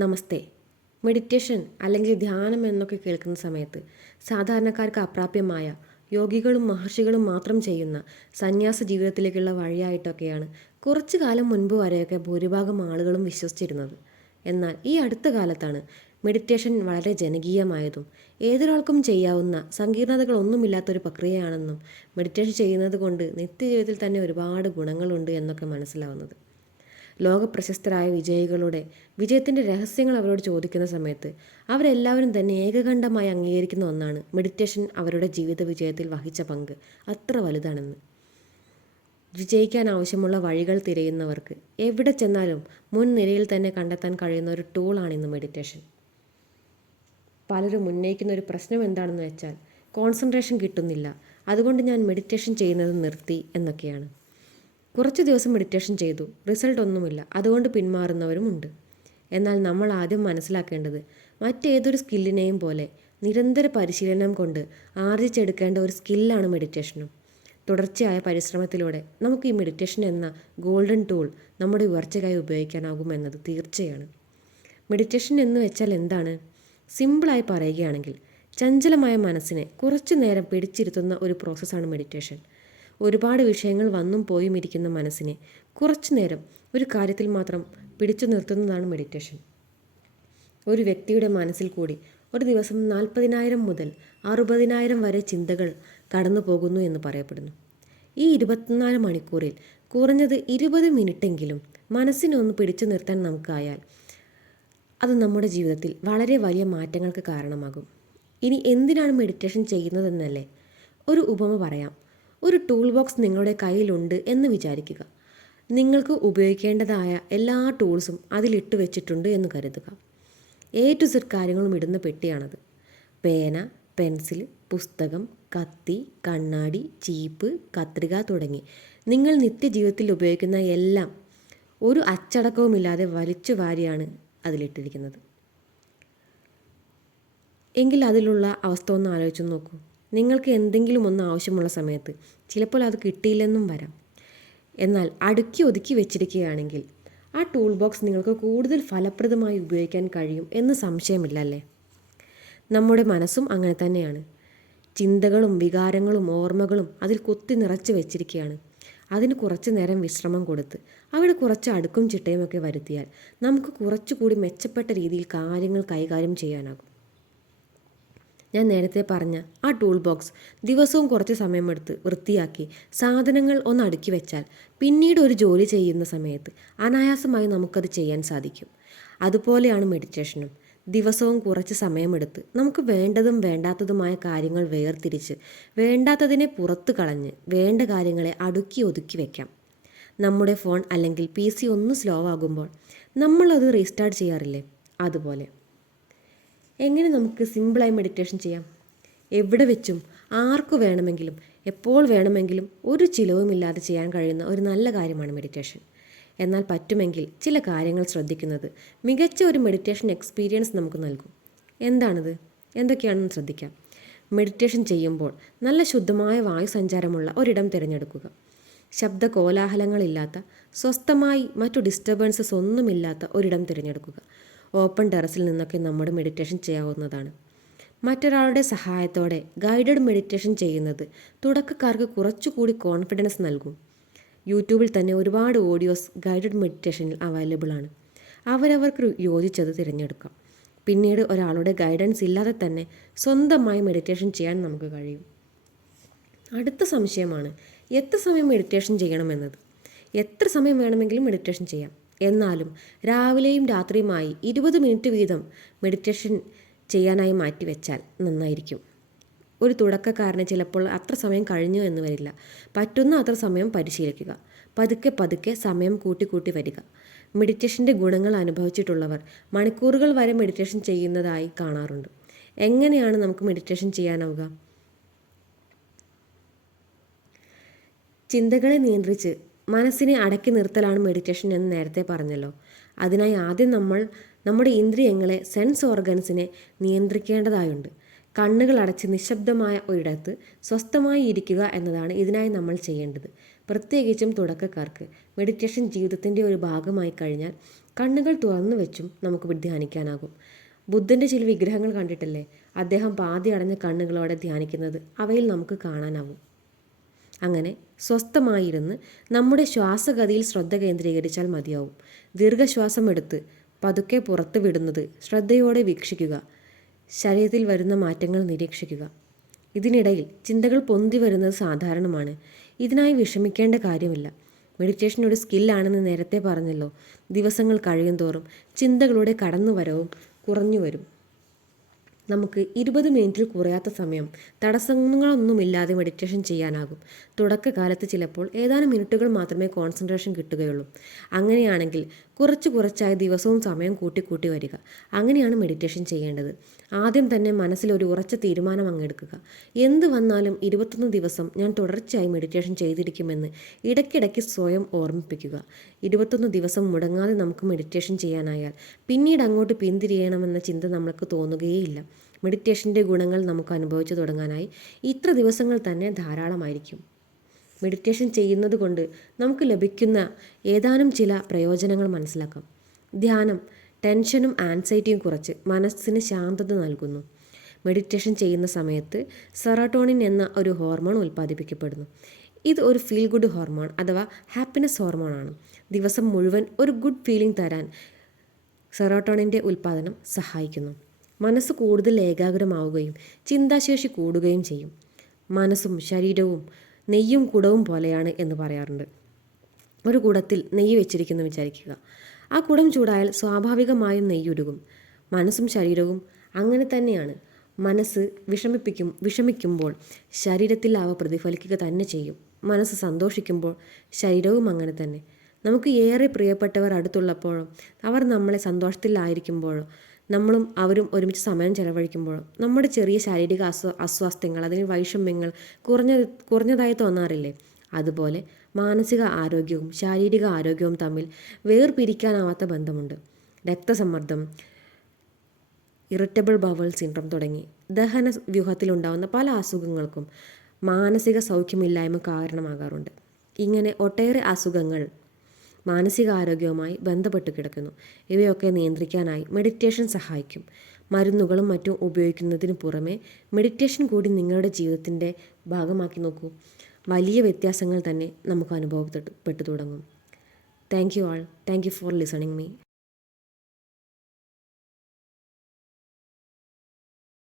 നമസ്തേ. Meditation അല്ലെങ്കിൽ ധ്യാനം എന്നൊക്കെ കേൾക്കുന്ന സമയത്ത് സാധാരണക്കാർക്ക് അപ്രാപ്യമായ യോഗികളും മഹർഷികളും മാത്രം ചെയ്യുന്ന സന്യാസ ജീവിതത്തിലേക്കുള്ള വഴിയായിട്ടൊക്കെയാണ് കുറച്ചു കാലം മുൻപ് വരെയൊക്കെ ഭൂരിഭാഗം ആളുകളും വിശ്വസിച്ചിരുന്നത്. എന്നാൽ ഈ അടുത്ത കാലത്താണ് മെഡിറ്റേഷൻ വളരെ ജനകീയമായതും ഏതൊരാൾക്കും ചെയ്യാവുന്ന സങ്കീർണതകളൊന്നുമില്ലാത്തൊരു പ്രക്രിയയാണെന്നും മെഡിറ്റേഷൻ ചെയ്യുന്നത് കൊണ്ട് നിത്യജീവിതത്തിൽ തന്നെ ഒരുപാട് ഗുണങ്ങളുണ്ട് എന്നൊക്കെ മനസ്സിലാവുന്നത്. ലോകപ്രശസ്തരായ വിജയികളുടെ വിജയത്തിൻ്റെ രഹസ്യങ്ങൾ അവരോട് ചോദിക്കുന്ന സമയത്ത് അവരെല്ലാവരും തന്നെ ഏകകണ്ഠമായി അംഗീകരിക്കുന്ന ഒന്നാണ് മെഡിറ്റേഷൻ അവരുടെ ജീവിത വിജയത്തിൽ വഹിച്ച പങ്ക് അത്ര വലുതാണെന്ന്. വിജയിക്കാൻ ആവശ്യമുള്ള വഴികൾ തിരയുന്നവർക്ക് എവിടെ ചെന്നാലും മുൻനിരയിൽ തന്നെ കണ്ടെത്താൻ കഴിയുന്ന ഒരു ടൂളാണ് ഇന്ന് മെഡിറ്റേഷൻ. പലരും ഉന്നയിക്കുന്ന ഒരു പ്രശ്നം എന്താണെന്ന് വെച്ചാൽ കോൺസെൻട്രേഷൻ കിട്ടുന്നില്ല, അതുകൊണ്ട് ഞാൻ മെഡിറ്റേഷൻ ചെയ്യുന്നത് നിർത്തി എന്നൊക്കെയാണ്. കുറച്ച് ദിവസം മെഡിറ്റേഷൻ ചെയ്തു, റിസൾട്ട് ഒന്നുമില്ല, അതുകൊണ്ട് പിന്മാറുന്നവരുമുണ്ട്. എന്നാൽ നമ്മൾ ആദ്യം മനസ്സിലാക്കേണ്ടത് മറ്റേതൊരു സ്കില്ലിനെയും പോലെ നിരന്തര പരിശീലനം കൊണ്ട് ആർജിച്ചെടുക്കേണ്ട ഒരു സ്കില്ലാണ് മെഡിറ്റേഷനും. തുടർച്ചയായ പരിശ്രമത്തിലൂടെ നമുക്ക് ഈ മെഡിറ്റേഷൻ എന്ന ഗോൾഡൻ ടൂൾ നമ്മുടെ ഉയർച്ചയ്ക്കായി ഉപയോഗിക്കാനാകുമെന്നത് തീർച്ചയാണ്. മെഡിറ്റേഷൻ എന്ന് വെച്ചാൽ എന്താണ്? സിമ്പിളായി പറയുകയാണെങ്കിൽ ചഞ്ചലമായ മനസ്സിനെ കുറച്ചു നേരം പിടിച്ചിരുത്തുന്ന ഒരു പ്രോസസ്സാണ് മെഡിറ്റേഷൻ. ഒരുപാട് വിഷയങ്ങൾ വന്നും പോയും ഇരിക്കുന്ന മനസ്സിനെ കുറച്ചു നേരം ഒരു കാര്യത്തിൽ മാത്രം പിടിച്ചു നിർത്തുന്നതാണ് മെഡിറ്റേഷൻ. ഒരു വ്യക്തിയുടെ മനസ്സിൽ കൂടി ഒരു ദിവസം 40,000 മുതൽ 60,000 വരെ ചിന്തകൾ കടന്നു പോകുന്നു എന്ന് പറയപ്പെടുന്നു. ഈ 24 മണിക്കൂറിൽ കുറഞ്ഞത് 20 മിനിറ്റെങ്കിലും മനസ്സിനെ ഒന്ന് പിടിച്ചു നിർത്താൻ നമുക്കായാൽ അത് നമ്മുടെ ജീവിതത്തിൽ വളരെ വലിയ മാറ്റങ്ങൾക്ക് കാരണമാകും. ഇനി എന്തിനാണ് മെഡിറ്റേഷൻ ചെയ്യുന്നതെന്നല്ലേ? ഒരു ഉപമ പറയാം. ഒരു ടൂൾ ബോക്സ് നിങ്ങളുടെ കയ്യിലുണ്ട് എന്ന് വിചാരിക്കുക. നിങ്ങൾക്ക് ഉപയോഗിക്കേണ്ടതായ എല്ലാ ടൂൾസും അതിലിട്ട് വെച്ചിട്ടുണ്ട് എന്ന് കരുതുക. A to Z കാര്യങ്ങളും ഇടുന്ന പെട്ടിയാണത്. പേന, പെൻസിൽ, പുസ്തകം, കത്തി, കണ്ണാടി, ചീപ്പ്, കത്രിക തുടങ്ങി നിങ്ങൾ നിത്യജീവിതത്തിൽ ഉപയോഗിക്കുന്ന എല്ലാം ഒരു അച്ചടക്കവുമില്ലാതെ വലിച്ചു വാരിയാണ് അതിലിട്ടിരിക്കുന്നത്. എങ്കിൽ അതിലുള്ള അവസ്ഥ ഒന്ന് ആലോചിച്ച് നോക്കൂ. നിങ്ങൾക്ക് എന്തെങ്കിലും ഒന്ന് ആവശ്യമുള്ള സമയത്ത് ചിലപ്പോൾ അത് കിട്ടിയില്ലെന്നും വരാം. എന്നാൽ അടുക്കി ഒതുക്കി വെച്ചിരിക്കുകയാണെങ്കിൽ ആ ടൂൾ ബോക്സ് നിങ്ങൾക്ക് കൂടുതൽ ഫലപ്രദമായി ഉപയോഗിക്കാൻ കഴിയും എന്ന് സംശയമില്ല അല്ലേ? നമ്മുടെ മനസ്സും അങ്ങനെ തന്നെയാണ്. ചിന്തകളും വികാരങ്ങളും ഓർമ്മകളും അതിൽ കുത്തി നിറച്ച് വെച്ചിരിക്കുകയാണ്. അതിന് കുറച്ച് നേരം വിശ്രമം കൊടുത്ത് അവിടെ കുറച്ച് അടുക്കും ചിട്ടയുമൊക്കെ വരുത്തിയാൽ നമുക്ക് കുറച്ചുകൂടി മെച്ചപ്പെട്ട രീതിയിൽ കാര്യങ്ങൾ കൈകാര്യം ചെയ്യാനാകും. ഞാൻ നേരത്തെ പറഞ്ഞ ആ ടൂൾ ബോക്സ് ദിവസവും കുറച്ച് സമയമെടുത്ത് വൃത്തിയാക്കി സാധനങ്ങൾ ഒന്ന് അടുക്കി വെച്ചാൽ പിന്നീട് ഒരു ജോലി ചെയ്യുന്ന സമയത്ത് അനായാസമായി നമുക്കത് ചെയ്യാൻ സാധിക്കും. അതുപോലെയാണ് മെഡിറ്റേഷനും. ദിവസവും കുറച്ച് സമയമെടുത്ത് നമുക്ക് വേണ്ടതും വേണ്ടാത്തതുമായ കാര്യങ്ങൾ വേർതിരിച്ച് വേണ്ടാത്തതിനെ പുറത്തു കളഞ്ഞ് വേണ്ട കാര്യങ്ങളെ അടുക്കി ഒതുക്കി വെക്കാം. നമ്മുടെ ഫോൺ അല്ലെങ്കിൽ PC ഒന്ന് സ്ലോ ആകുമ്പോൾ നമ്മളത് റീസ്റ്റാർട്ട് ചെയ്യാറില്ലേ? അതുപോലെ എങ്ങനെ നമുക്ക് സിമ്പിളായി മെഡിറ്റേഷൻ ചെയ്യാം? എവിടെ വെച്ചും ആർക്കു വേണമെങ്കിലും എപ്പോൾ വേണമെങ്കിലും ഒരു ചിലവുമില്ലാതെ ചെയ്യാൻ കഴിയുന്ന ഒരു നല്ല കാര്യമാണ് മെഡിറ്റേഷൻ. എന്നാൽ പറ്റുമെങ്കിൽ ചില കാര്യങ്ങൾ ശ്രദ്ധിക്കുന്നത് മികച്ച ഒരു മെഡിറ്റേഷൻ എക്സ്പീരിയൻസ് നമുക്ക് നൽകും. എന്താണിത്? എന്തൊക്കെയാണെന്ന് ശ്രദ്ധിക്കാം. മെഡിറ്റേഷൻ ചെയ്യുമ്പോൾ നല്ല ശുദ്ധമായ വായുസഞ്ചാരമുള്ള ഒരിടം തിരഞ്ഞെടുക്കുക. ശബ്ദ കോലാഹലങ്ങളില്ലാത്ത, സ്വസ്ഥമായി മറ്റു ഡിസ്റ്റർബൻസസ് ഒന്നുമില്ലാത്ത ഒരിടം തിരഞ്ഞെടുക്കുക. ഓപ്പൺ ടെറസിൽ നിന്നൊക്കെ നമ്മുടെ മെഡിറ്റേഷൻ ചെയ്യാവുന്നതാണ്. മറ്റൊരാളുടെ സഹായത്തോടെ ഗൈഡഡ് മെഡിറ്റേഷൻ ചെയ്യുന്നത് തുടക്കക്കാർക്ക് കുറച്ചുകൂടി കോൺഫിഡൻസ് നൽകും. യൂട്യൂബിൽ തന്നെ ഒരുപാട് ഓഡിയോസ് ഗൈഡഡ് മെഡിറ്റേഷനിൽ അവൈലബിൾ ആണ്. അവരവർക്ക് യോജിച്ചത് തിരഞ്ഞെടുക്കാം. പിന്നീട് ഒരാളുടെ ഗൈഡൻസ് ഇല്ലാതെ തന്നെ സ്വന്തമായി മെഡിറ്റേഷൻ ചെയ്യാൻ നമുക്ക് കഴിയും. അടുത്ത സംശയമാണ് എത്ര സമയം മെഡിറ്റേഷൻ ചെയ്യണമെന്നത്. എത്ര സമയം വേണമെങ്കിലും മെഡിറ്റേഷൻ ചെയ്യാം. എന്നാലും രാവിലെയും രാത്രിയുമായി 20 മിനിറ്റ് വീതം മെഡിറ്റേഷൻ ചെയ്യാനായി മാറ്റിവെച്ചാൽ നന്നായിരിക്കും. ഒരു തുടക്കക്കാരന് ചിലപ്പോൾ അത്ര സമയം കഴിഞ്ഞു എന്ന് വരില്ല. പറ്റുന്ന അത്ര സമയം പരിശീലിക്കുക. പതുക്കെ പതുക്കെ സമയം കൂട്ടി വരിക. മെഡിറ്റേഷൻ്റെ ഗുണങ്ങൾ അനുഭവിച്ചിട്ടുള്ളവർ മണിക്കൂറുകൾ വരെ മെഡിറ്റേഷൻ ചെയ്യുന്നതായി കാണാറുണ്ട്. എങ്ങനെയാണ് നമുക്ക് മെഡിറ്റേഷൻ ചെയ്യാനാവുക? ചിന്തകളെ നിയന്ത്രിച്ച് മനസ്സിനെ അടക്കി നിർത്തലാണ് മെഡിറ്റേഷൻ എന്ന് നേരത്തെ പറഞ്ഞല്ലോ. അതിനായി ആദ്യം നമ്മൾ നമ്മുടെ ഇന്ദ്രിയങ്ങളെ, സെൻസ് ഓർഗൻസിനെ നിയന്ത്രിക്കേണ്ടതായുണ്ട്. കണ്ണുകൾ അടച്ച് നിശബ്ദമായ ഒരിടത്ത് സ്വസ്ഥമായി ഇരിക്കുക എന്നതാണ് ഇതിനായി നമ്മൾ ചെയ്യേണ്ടത്. പ്രത്യേകിച്ചും തുടക്കക്കാർക്ക് മെഡിറ്റേഷൻ ജീവിതത്തിൻ്റെ ഒരു ഭാഗമായി കഴിഞ്ഞാൽ കണ്ണുകൾ തുറന്നു വെച്ചും നമുക്ക് ധ്യാനിക്കാനാകും. ബുദ്ധൻ്റെ ചില വിഗ്രഹങ്ങൾ കണ്ടിട്ടില്ലേ? അദ്ദേഹം പാതി അടഞ്ഞ കണ്ണുകളോടെ ധ്യാനിക്കുന്നത് അവയിൽ നമുക്ക് കാണാനാവും. അങ്ങനെ സ്വസ്ഥമായിരുന്ന് നമ്മുടെ ശ്വാസഗതിയിൽ ശ്രദ്ധ കേന്ദ്രീകരിച്ചാൽ മതിയാവും. ദീർഘശ്വാസം എടുത്ത് പതുക്കെ പുറത്ത് വിടുന്നത് ശ്രദ്ധയോടെ വീക്ഷിക്കുക. ശരീരത്തിൽ വരുന്ന മാറ്റങ്ങൾ നിരീക്ഷിക്കുക. ഇതിനിടയിൽ ചിന്തകൾ പൊന്തി വരുന്നത് സാധാരണമാണ്. ഇതിനായി വിഷമിക്കേണ്ട കാര്യമില്ല. മെഡിറ്റേഷൻ ഒരു സ്കില്ലാണെന്ന് നേരത്തെ പറഞ്ഞല്ലോ. ദിവസങ്ങൾ കഴിയും തോറും ചിന്തകളുടെ കടന്നുവരവും കുറഞ്ഞു വരും. നമുക്ക് 20 മിനിറ്റിൽ കുറയാത്ത സമയം തടസ്സങ്ങളൊന്നുമില്ലാതെ മെഡിറ്റേഷൻ ചെയ്യാനാകും. തുടക്കകാലത്ത് ചിലപ്പോൾ ഏതാനും മിനിറ്റുകൾ മാത്രമേ കോൺസെൻട്രേഷൻ കിട്ടുകയുള്ളൂ. അങ്ങനെയാണെങ്കിൽ കുറച്ചായി ദിവസവും സമയം കൂട്ടി വരിക. അങ്ങനെയാണ് മെഡിറ്റേഷൻ ചെയ്യേണ്ടത്. ആദ്യം തന്നെ മനസ്സിലൊരു ഉറച്ച തീരുമാനം അങ്ങെടുക്കുക. എന്ത് വന്നാലും 21 ദിവസം ഞാൻ തുടർച്ചയായി മെഡിറ്റേഷൻ ചെയ്തിരിക്കുമെന്ന് ഇടയ്ക്കിടയ്ക്ക് സ്വയം ഓർമ്മിപ്പിക്കുക. 21 ദിവസം മുടങ്ങാതെ നമുക്ക് മെഡിറ്റേഷൻ ചെയ്യാനായാൽ പിന്നീട് അങ്ങോട്ട് പിന്തിരിയണമെന്ന ചിന്ത നമ്മൾക്ക് തോന്നുകയേയില്ല. മെഡിറ്റേഷൻ്റെ ഗുണങ്ങൾ നമുക്ക് അനുഭവിച്ചു തുടങ്ങാനായി ഇത്ര ദിവസങ്ങൾ തന്നെ ധാരാളമായിരിക്കും. മെഡിറ്റേഷൻ ചെയ്യുന്നത് കൊണ്ട് നമുക്ക് ലഭിക്കുന്ന ഏതാനും ചില പ്രയോജനങ്ങൾ മനസ്സിലാക്കാം. ധ്യാനം ടെൻഷനും ആൻസൈറ്റിയും കുറച്ച് മനസ്സിന് ശാന്തത നൽകുന്നു. മെഡിറ്റേഷൻ ചെയ്യുന്ന സമയത്ത് സെറോട്ടോണിൻ എന്ന ഒരു ഹോർമോൺ ഉൽപ്പാദിപ്പിക്കപ്പെടുന്നു. ഇത് ഒരു ഫീൽ ഗുഡ് ഹോർമോൺ അഥവാ ഹാപ്പിനെസ് ഹോർമോണാണ്. ദിവസം മുഴുവൻ ഒരു ഗുഡ് ഫീലിംഗ് തരാൻ സെറോട്ടോണിൻ്റെ ഉൽപ്പാദനം സഹായിക്കുന്നു. മനസ്സ് കൂടുതൽ ഏകാഗ്രമാവുകയും ചിന്താശേഷി കൂടുകയും ചെയ്യും. മനസ്സും ശരീരവും നെയ്യും കുടവും പോലെയാണ് എന്ന് പറയാറുണ്ട്. ഒരു കുടത്തിൽ നെയ്യ് വെച്ചിരിക്കുന്നു വിചാരിക്കുക. ആ കുടം ചൂടായാൽ സ്വാഭാവികമായും നെയ്യുരുകും. മനസ്സും ശരീരവും അങ്ങനെ തന്നെയാണ്. മനസ്സ് വിഷമിക്കുമ്പോൾ ശരീരത്തിൽ അവ പ്രതിഫലിക്കുക തന്നെ ചെയ്യും. മനസ്സ് സന്തോഷിക്കുമ്പോൾ ശരീരവും അങ്ങനെ തന്നെ. നമുക്ക് ഏറെ പ്രിയപ്പെട്ടവർ അടുത്തുള്ളപ്പോഴോ അവർ നമ്മളെ സന്തോഷത്തിലായിരിക്കുമ്പോഴോ നമ്മളും അവരും ഒരുമിച്ച് സമയം ചെലവഴിക്കുമ്പോഴോ നമ്മുടെ ചെറിയ ശാരീരിക അസ്വാസ്ഥ്യങ്ങൾ, അതിന് വൈഷമ്യങ്ങൾ കുറഞ്ഞതായി തോന്നാറില്ലേ? അതുപോലെ മാനസിക ആരോഗ്യവും ശാരീരിക ആരോഗ്യവും തമ്മിൽ വേർപിരിക്കാനാവാത്ത ബന്ധമുണ്ട്. രക്തസമ്മർദ്ദം, ഇറിറ്റബിൾ ബവൽ സിൻഡ്രോം തുടങ്ങി ദഹന വ്യൂഹത്തിലുണ്ടാകുന്ന പല അസുഖങ്ങൾക്കും മാനസിക സൗഖ്യമില്ലായ്മ കാരണമാകാറുണ്ട്. ഇങ്ങനെ ഒട്ടേറെ അസുഖങ്ങൾ മാനസികാരോഗ്യവുമായി ബന്ധപ്പെട്ട് കിടക്കുന്നു. ഇവയൊക്കെ നിയന്ത്രിക്കാനായി മെഡിറ്റേഷൻ സഹായിക്കും. മരുന്നുകളും മറ്റും ഉപയോഗിക്കുന്നതിന് പുറമെ മെഡിറ്റേഷൻ കൂടി നിങ്ങളുടെ ജീവിതത്തിൻ്റെ ഭാഗമാക്കി നോക്കൂ. വലിയ വ്യത്യാസങ്ങൾ തന്നെ നമുക്ക് അനുഭവപ്പെട്ടു തുടങ്ങും. Thank you all. Thank you for listening me.